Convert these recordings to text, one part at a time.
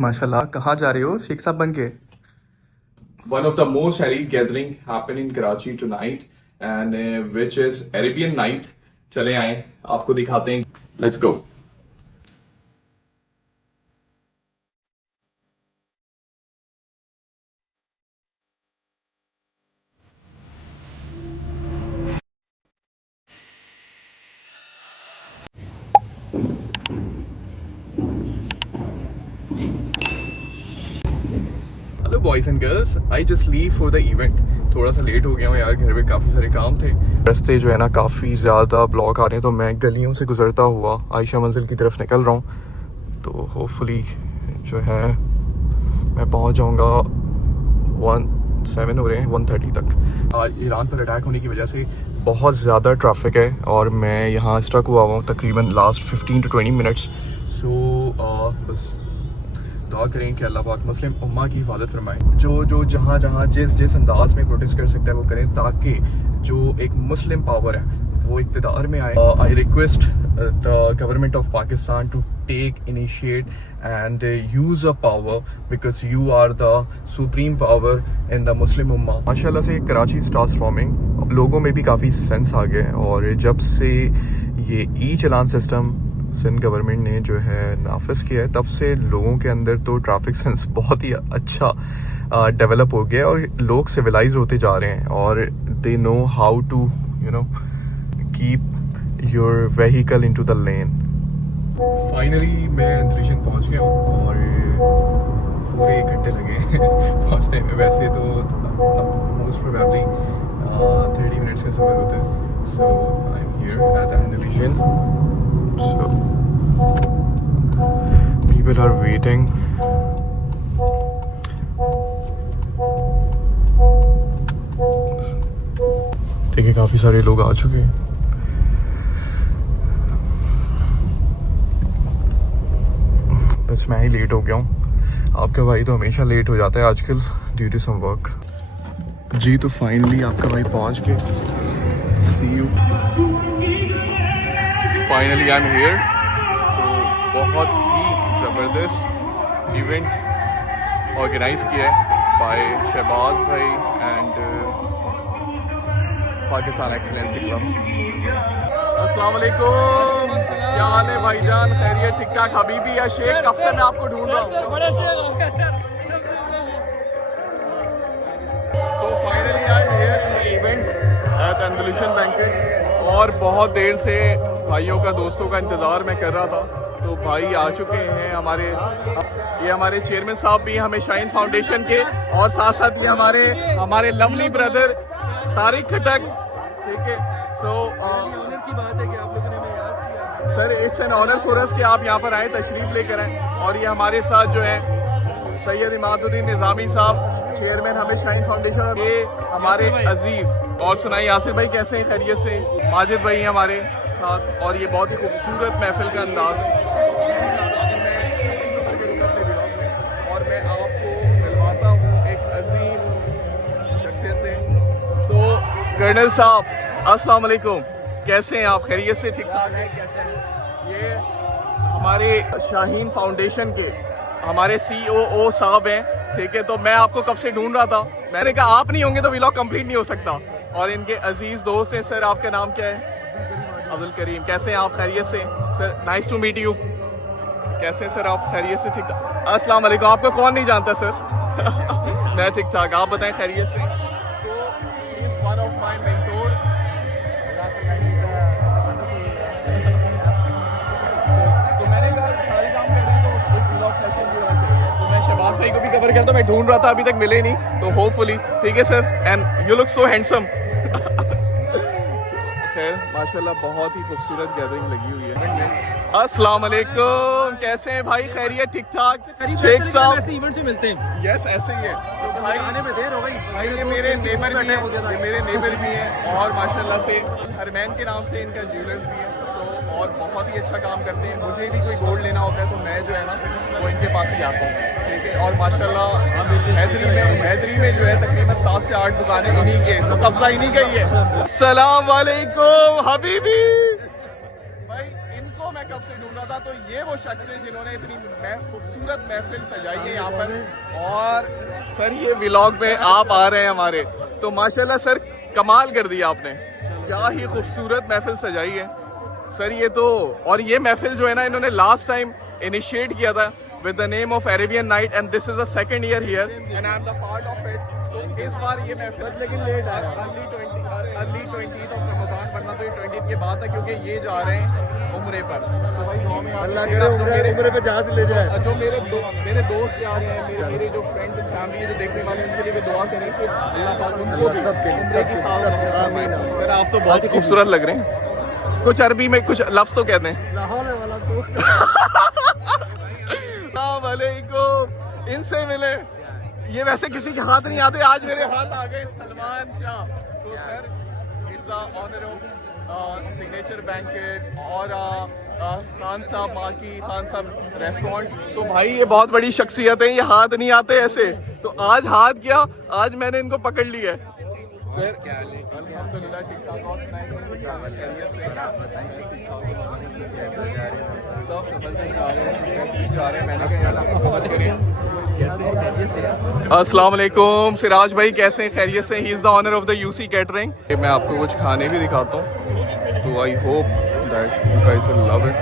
माशाल्लाह। कहाँ जा रहे हो शेख साहब बन के? One of the most elite gathering happen in Karachi tonight and which is Arabian Night. चले आए आपको दिखाते हैं. Let's go. Hello boys and girls, I just leave for the event. थोड़ा सा लेट हो गया हूँ यार, घर में काफ़ी सारे काम थे. रास्ते जो है ना काफ़ी ज़्यादा ब्लॉक आ रहे हैं, तो मैं गलियों से गुजरता हुआ आयशा मंजिल की तरफ निकल रहा हूँ. तो होपफुली जो है मैं पहुँच जाऊँगा 1:07 हो रहे हैं 1:30 तक. आज ईरान पर अटैक होने की वजह से बहुत ज़्यादा ट्रैफिक है और मैं यहाँ स्टक हुआ हूँ तकरीबन लास्ट 15 to 20 मिनट्स. सो बस दुआ करें कि अल्लाह पाक मुस्लिम उम्मा की हिफाजत फरमाए. जो जहाँ जहाँ जिस अंदाज में प्रोटेस्ट कर सकता है वो करें, ताकि जो एक मुस्लिम पावर है वो इक़्तिदार में आए. I request the government of Pakistan to take initiate and use a power because you are the supreme power in the Muslim उम्मा. माशाल्लाह से कराची इज ट्रांसफॉर्मिंग. लोगों में भी काफ़ी सेंस आ गया है और जब से ये ई चलान सिस्टम सिंध गवर्नमेंट ने जो है नाफिज किया है, तब से लोगों के अंदर तो ट्रैफिक सेंस बहुत ही अच्छा डेवलप हो गया और लोग सिविलाइज होते जा रहे हैं और they know how to keep your vehicle into the lane. Finally मैं एंडलूसियन पहुंच गया हूँ और पूरे 1 घंटे लगे पहुंचने में. वैसे तो मोस्ट प्रोबेबली 30 मिनट्स का सफ़र होता है. So I am here at the Andalusian. So people are waiting. देखिए काफी सारे लोग आ चुके हैं. बस मैं ही लेट हो गया हूँ. आपका भाई तो हमेशा लेट हो जाता है आजकल ड्यू टू सम वर्क. जी तो फाइनली आपका भाई पहुँच के. See you. Finally I am here. So बहुत ही ज़बरदस्त इवेंट ऑर्गेनाइज किया है बाय शहबाज भाई एंड पाकिस्तान एक्सीलेंसी क्लब. अस्सलाम वालेकुम, क्या हाल है भाईजान? खैरियत? ठीक ठाक? हबीबी या शेख, कब से मैं आपको ढूंढ रहा हूँ. So finally I am here in the event at Andalusian banquet और बहुत देर से भाइयों का दोस्तों का इंतज़ार मैं कर रहा था. तो भाई आ चुके हैं हमारे. ये हमारे चेयरमैन साहब भी हमें शाहीन फाउंडेशन के और साथ साथ ये हमारे लवली ब्रदर तारिक खटक. ठीक है. सो ऑनर की बात है कि आप लोगों ने हमें याद किया. Sir it's an honour for us कि आप यहाँ पर आए, तशरीफ लेकर आए. और ये हमारे साथ जो है सैयद इमादुद्दीन निज़ामी साहब, चेयरमैन हमें शाहीन फाउंडेशन, और ये हमारे अजीज. और सुनाइए यासिर भाई कैसे हैं? खैरियत से? माजिद भाई हमारे साथ. और ये बहुत ही खूबसूरत महफिल का अंदाज है. और मैं आपको मिलवाता हूँ एक अजीम शख्सियत से. सो कर्नल साहब अस्सलाम वालेकुम, कैसे हैं आप? खैरियत से? ठीक ठाक है? कैसे हैं? ये हमारे शाहीन फाउंडेशन के हमारे COO साहब हैं. ठीक है. तो मैं आपको कब से ढूंढ रहा था. मैंने कहा आप नहीं होंगे तो व्लॉग कंप्लीट नहीं हो सकता. और इनके अजीज दोस्त हैं. सर आपका नाम क्या है? अब्दुल करीम. कैसे हैं आप? खैरियत से? Sir nice to meet you. कैसे हैं सर आप? खैरियत से? ठीक ठाक. अस्सलाम वालेकुम. आपको कौन नहीं जानता सर? मैं ठीक ठाक. आप बताएं खैरियत से? तो he is one of my mentor. तो मैंने कहा सारे काम कर रहे हैं तो एक व्लॉग सेशन भी होना चाहिए. तो मैं शहबाज भाई को भी कवर किया, तो मैं ढूंढ रहा था, अभी तक मिले नहीं. तो होपफुली. ठीक है sir. And you look so handsome. खैर माशाल्लाह बहुत ही खूबसूरत गैदरिंग लगी हुई है. अस्सलाम वालेकुम, कैसे हैं भाई? खैरियत? ठीक ठाक? शेख साहब ऐसे इवेंट से मिलते हैं. यस ऐसे ही है. तो भाई आने में देर हो गई. भाई ये मेरे नेबर भी हैं. ये मेरे नेबर भी हैं और माशाल्लाह से हरमैन के नाम से इनका ज्वेलर्स भी है. सो और बहुत ही अच्छा काम करते हैं. मुझे भी कोई गोल्ड लेना होता है तो मैं जो है ना वो इनके पास ही आता हूँ. ठीक है. और माशाल्लाह हैदरी में जो है तकरीबन 7 से 8 दुकानें इन्हीं के, तो कब्जा इन्हीं का ही है. अस्सलाम वालेकुम हबीबी. भाई इनको मैं मैं कब से ढूंढ रहा था। तो ये वो शख्स है जिन्होंने इतनी खूबसूरत महफिल सजाई है यहाँ पर। और सर ये व्लॉग में आप आ रहे हैं हमारे, तो माशाल्लाह सर कमाल कर दिया आपने, क्या ही खूबसूरत महफिल सजाई है सर ये तो। और ये महफिल जो है ना इन्होंने लास्ट टाइम इनिशिएट किया था with the name of Arabian Night and this is the second year here and I am the part of it। तो इस बार ये महफिल लेकिन लेट आया, अर्ली 20th ऑफ रमजान, वरना तो ये 20th के बाद था क्योंकि ये जा रहे हैं उम्रे पर। तो भाई दुआ में अल्लाह करे उम्रे पे जहाज ले जाए। जो मेरे दोस्त आ रहे हैं, मेरे जो फ्रेंड्स एंड फैमिली है जो देखने वाले हैं, उनके लिए भी दुआ करें कि अल्लाह पाक उनको भी उम्रे की साल नसीब फरमाए। सर आप तो बहुत खूबसूरत लग रहे हैं। कुछ अरबी में कुछ लफ्ज़ तो कहते हैं। वालेकुम, इनसे मिले, ये वैसे किसी के हाथ नहीं आते, आज मेरे हाथ आ गए सलमान शाह। तो sir it's the owner of Signature Banquet और खान साहब माकी खान साहब रेस्टोरेंट। तो भाई ये बहुत बड़ी शख्सियत है, ये हाथ नहीं आते ऐसे, तो आज हाथ किया, आज मैंने इनको पकड़ लिया है। सर क्या अल्हम्दुलिल्लाह ठीक ठाक और अस्सलाम वालेकुम सिराज भाई, कैसे हैं? खैरियत से? He is the owner of the UC catering. मैं आपको कुछ खाने भी दिखाता हूँ, तो I hope that you guys will love it.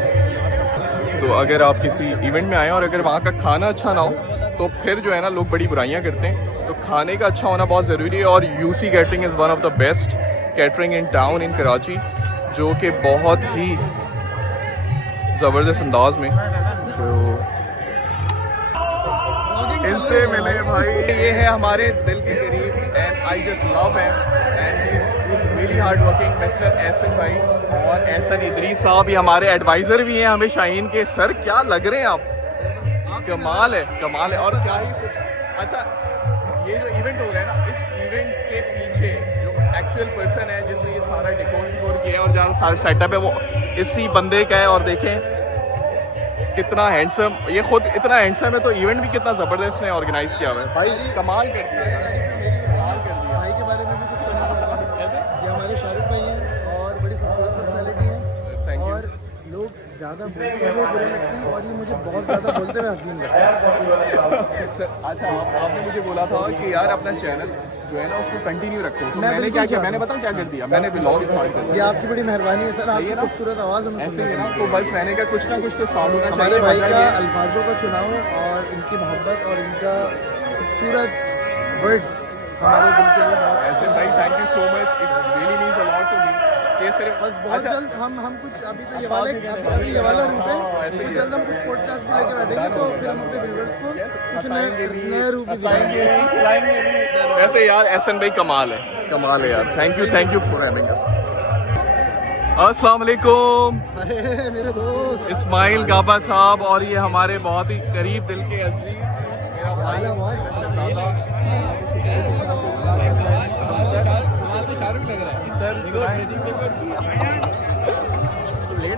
तो अगर आप किसी इवेंट में आए और अगर वहाँ का खाना अच्छा ना हो तो फिर जो है ना लोग बड़ी बुराइयाँ करते हैं। तो खाने का अच्छा होना बहुत ज़रूरी है और UC catering is one of the best catering in town in Karachi, जो कि बहुत ही ज़बरदस्त अंदाज में जो इनसे मिले भाई। ये है हमारे दिल के करीब and I just love him and he is really hard working mister Ehsan भाई। और एहसन इदरीस साहब ये हमारे एडवाइज़र भी हैं हमें शाहीन के। सर क्या लग रहे हैं आप, कमाल है कमाल है। और क्या ही कुछ अच्छा, ये जो इवेंट हो रहा है ना, इस इवेंट के पीछे जो एक्चुअल पर्सन है जिसने ये सारा डेकोर किया है और जहाँ सारा सेटअप है वो इसी बंदे का है। और देखें कितना हैंडसम, ये खुद इतना हैंडसम है तो इवेंट भी कितना ज़बरदस्त ने ऑर्गेनाइज किया हुआ है भाई, कमाल कर दिया। भाई के बारे में भी कुछ कहना चाहता हूँ। ये हमारे शाहरुख भाई हैं और बड़ी खूबसूरत पर्सनैलिटी है और लोग ज़्यादा बोलते हुए बुरे लगते हैं और ये मुझे बहुत ज़्यादा बोलते हुए हसीन लगता है। अच्छा आपने मुझे बोला था कि यार अपना चैनल जो है ना उसको कंटिन्यू रखो, तो मैंने क्या किया, मैंने पता क्या कर दिया, मैंने ब्लॉग स्टार्ट कर दिया। ये आपकी बड़ी मेहरबानी है सर, आपकी खूबसूरत आवाज़ हमें ऐसे ही ना, तो बस मैंने कहा कुछ ना कुछ तो स्टार्ट होना चाहिए। हमारे भाई का अल्फाजों का चुनाव और इनकी मोहब्बत और इनका खूबसूरत वर्ड्स हमारे दिल के लिए बहुत ऐसे भाई thank you so much, it really means a lot to me. ये सिर्फ बस बहुत जल्द हम कुछ अभी तो ये वाला रूप है, बहुत जल्द हम कुछ पॉडकास्ट भी लेके बैठेंगे तो फिर हम अपने व्यूअर्स को कुछ नए रूप भी दिखाएंगे। वैसे यार एहसन भाई कमाल है यार, thank you for having us. अस्सलाम वालेकुम। अरे मेरे दोस्त इस्माइल गाबा साहब और ये हमारे बहुत ही करीब दिल के अजीज मेरा भाई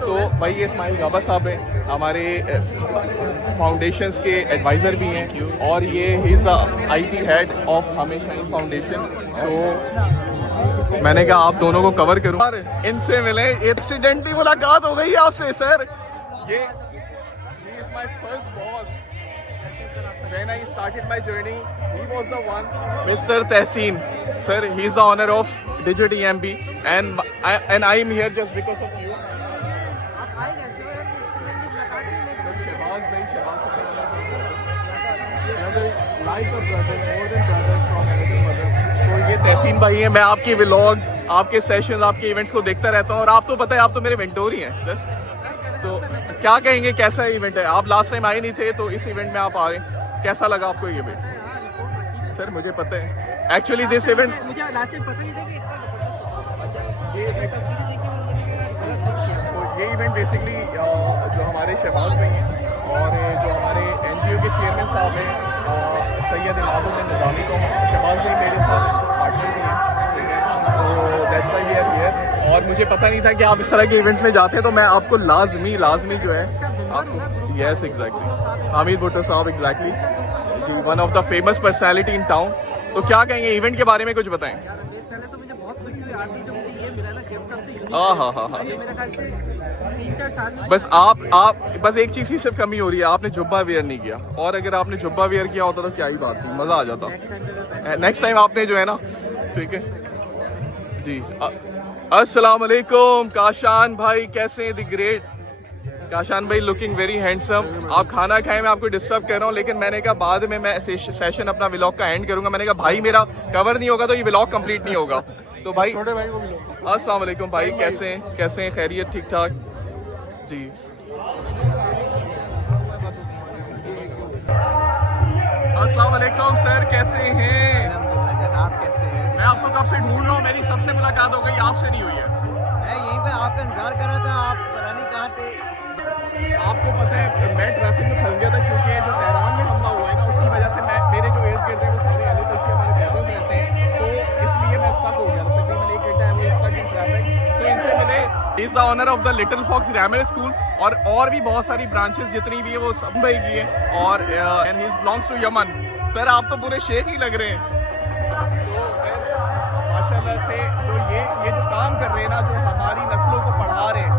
तो भाई ये इस्माइल गाबा साहब हैं हमारे फाउंडेशंस के एडवाइज़र भी हैं और ये he is IT head of हमेशा फाउंडेशन। तो मैंने कहा आप दोनों को कवर करूं और इनसे मिले, एक्सीडेंटली मुलाकात हो गई आपसे सर। ये is my first boss when I started my journey, he was the one, Mr. Tehseen sir, he is the owner of Digit EMB and I am here just because of you. आप आए कैसे हो यार, मुलाकात ही नहीं। Sir Shahbaz भाई, Shahbaz brother like a brother, more than brother from another mother। तो ये तहसीन भाई हैं, मैं आपके व्लॉग्स, आपके सेशंस, आपके इवेंट्स को देखता रहता हूँ और आप तो पता है आप तो मेरे मेंटोर ही हैं सर। तो क्या कहेंगे, कैसा इवेंट है? आप लास्ट टाइम आए नहीं थे तो इस इवेंट में आप आ रहे हैं, कैसा लगा आपको ये इवेंट? सर मुझे पता है एक्चुअली दिस इवेंट, मुझे लास्ट टाइम पता नहीं था कि इतना जबरदस्त होगा। अच्छा ये तस्वीरें देखी मैंने कहा गलत मिस किया। तो ये इवेंट बेसिकली जो हमारे शहबाज भाई हैं और जो हमारे NGO के चेयरमैन साहब हैं सैयद इमादुद्दीन निज़ामी, तो शहबाज भाई मेरे साथ पार्टनर भी हैं, तो that's why we are here. और मुझे पता नहीं था कि आप इस तरह के इवेंट्स में जाते हैं, तो मैं आपको लाजमी जो है आपको, यस एग्जैक्टली हामिद भुट्टो साहब, एग्जैक्टली जी, one of the famous personality in town. तो क्या कहेंगे इवेंट के बारे में, कुछ बताएं। पहले तो मुझे बहुत खुशी हुई आती जो मुझे ये मिला ना गिफ्ट, सबसे यूनिक हाँ ये मेरे ख्याल से 3-4 साल में बस आप बस एक चीज़ की सिर्फ कमी हो रही है, आपने जुब्बा वेयर नहीं किया, और अगर आपने जुब्बा वेयर किया होता तो क्या ही बात थी, मज़ा आ जाता। नेक्स्ट टाइम आपने जो है ना, ठीक है जी। अस्सलाम वालेकुम काशान भाई, कैसे हैं? द ग्रेट काशान भाई लुकिंग वेरी हैंडसम। आप खाना खाएं, मैं आपको डिस्टर्ब कर रहा हूँ, लेकिन मैंने कहा बाद में मैं सेशन अपना व्लॉग का एंड करूंगा। मैंने कहा भाई मेरा कवर नहीं होगा तो ये व्लॉग कंप्लीट नहीं होगा। तो भाई अस्सलाम वालेकुम भाई, कैसे हैं? खैरियत, ठीक ठाक जी। अस्सलाम वालेकुम सर, कैसे हैं? आप कैसे हैं? मैं आपको कब से ढूंढ रहा हूँ, मेरी सबसे मुलाकात हो गई, आपसे नहीं हुई है। मैं यहीं पे आपका इंतजार कर रहा था, आप पता नहीं कहाँ थे। आपको पता है मैं ट्रैफिक में फंस गया था, क्योंकि जो तेहरान में हमला हुआ है ना, उसकी वजह से मेरे जो इर्द गिर्द है वो सारे अली तशी हमारे ब्रदर्स रहते हैं, तो इसलिए मैं स्टक हो गया था। तकरीबन 1 घंटा है वो स्टक इन ट्रैफिक। तो इनसे मिले, is the owner of the Little Fox Grammar School, और भी बहुत सारी ब्रांचेस जितनी भी है वो सब भाई की है, और and he belongs to Yemen. Sir आप तो पूरे शेख ही लग रहे हैं। तो माशाल्लाह से जो ये जो काम कर रहे हैं ना, जो हमारी नस्लों को पढ़ा रहे हैं,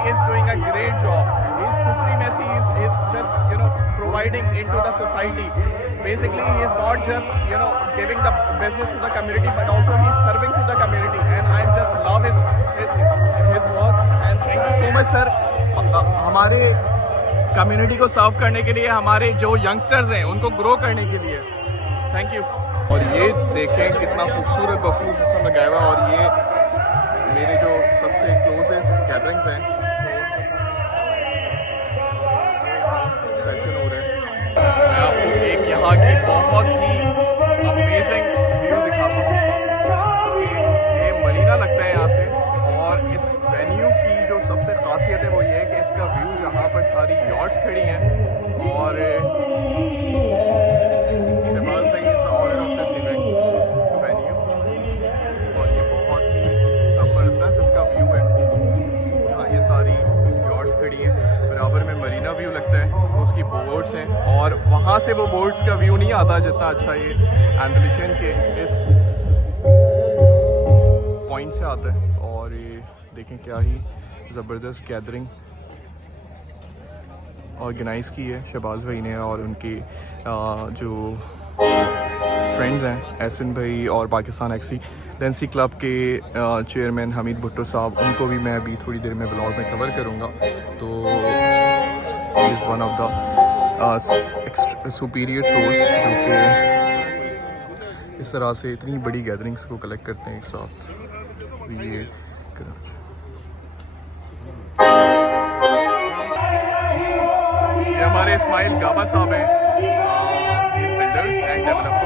he is doing a great job. His supremacy is just providing into the society. Basically he is not just giving the business to the community, but also he is serving to the community, and I just love his work, and thank you so much sir। हमारे community को सर्व करने के लिए, हमारे जो youngsters हैं उनको grow करने के लिए, थैंक यू। और ये देखें कितना खूबसूरत बफून सिस्टम लगाया हुआ है, और ये मेरे जो सबसे क्लोजेस्ट गैदरिंग्स हैं, सेशन हो रहे हैं। मैं आपको एक यहाँ की बहुत ही अमेजिंग व्यू दिखाता हूँ। ये मरीना लगता है यहाँ से, और इस वेन्यू की जो सबसे खासियत है वो ये है कि इसका व्यू, जहाँ पर सारी यॉट्स खड़ी हैं, और शहबाज भाई is the owner of this event venue, और ये बहुत ही ज़बरदस्त इसका व्यू है। यहाँ ये सारी यॉट्स खड़ी हैं, बराबर में मरीना व्यू लगता है, वो उसकी बोट्स हैं, और वहाँ से वो बोट्स का व्यू नहीं आता जितना अच्छा ये एंडलिशन के इस पॉइंट से आता है। और ये देखें क्या ही ज़बरदस्त गैदरिंग ऑर्गेनाइज़ की है शहबाज भाई ने, और उनके जो फ्रेंड्स हैं एहसन भाई और पाकिस्तान एक्सीलेंसी क्लब के चेयरमैन हमीद भुट्टो साहब, उनको भी मैं अभी थोड़ी देर में ब्लॉग में कवर करूँगा। तो is one of the superior source जो कि इस तरह से इतनी बड़ी गैदरिंग्स को कलेक्ट करते हैं एक साथ। ये हमारे इस्माइल गामा साहब हैं, बिल्डर्स एंड डेवलपर्स।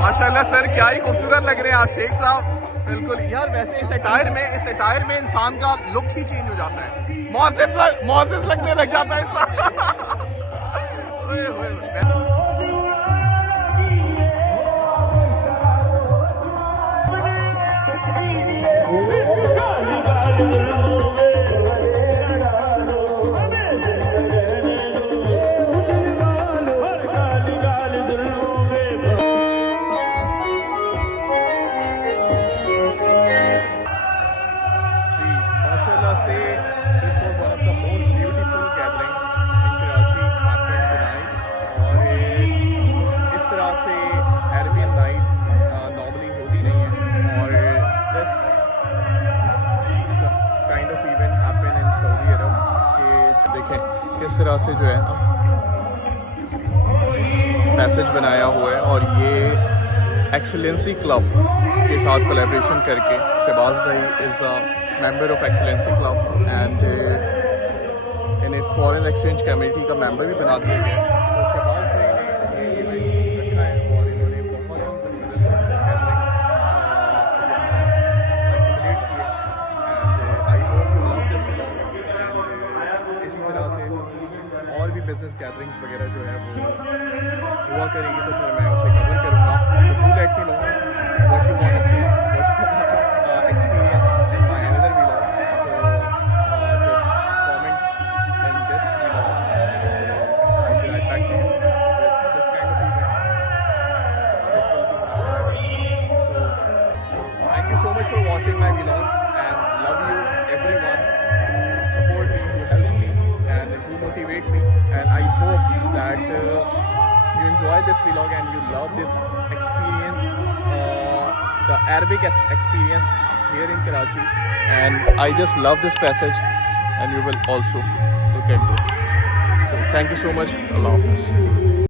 माशाल्लाह सर, क्या ही खूबसूरत लग रहे हैं आप शेख साहब। बिल्कुल यार, वैसे इस अटायर में इंसान का लुक ही चेंज हो जाता है, मुअज़्ज़िज़ लगने लग जाता है इंसान। किस तरह से जो है ना पैसेज बनाया हुआ है, और ये एक्सीलेंसी क्लब के साथ कोलैबोरेशन करके, शहबाज भाई is a member of excellency club and in foreign exchange committee का मेंबर भी बना दिया गया। तो शहबाज भाई ने ये इवेंट रखा है, और इन्होंने बहुत ही ज़बरदस्त गैदरिंग एक्टिवेट की है, and I hope you love this vlog. And इसी तरह से और भी बिजनेस गैदरिंग्स वगैरह जो है वो हुआ करेगी, तो फिर मैं उसे कवर करूँगा। So do let me know what you want to see, what's experience in my another vlog. So just comment in this vlog and I will write back to you with this kind of event which will be happening. So thank you so much for watching my vlog. everyone who support me, who helps me, and who motivate me. And I hope that you enjoy this vlog and you love this experience, the Arabic experience here in Karachi. And I just love this passage, and you will also look at this. So thank you so much. Allah Hafiz.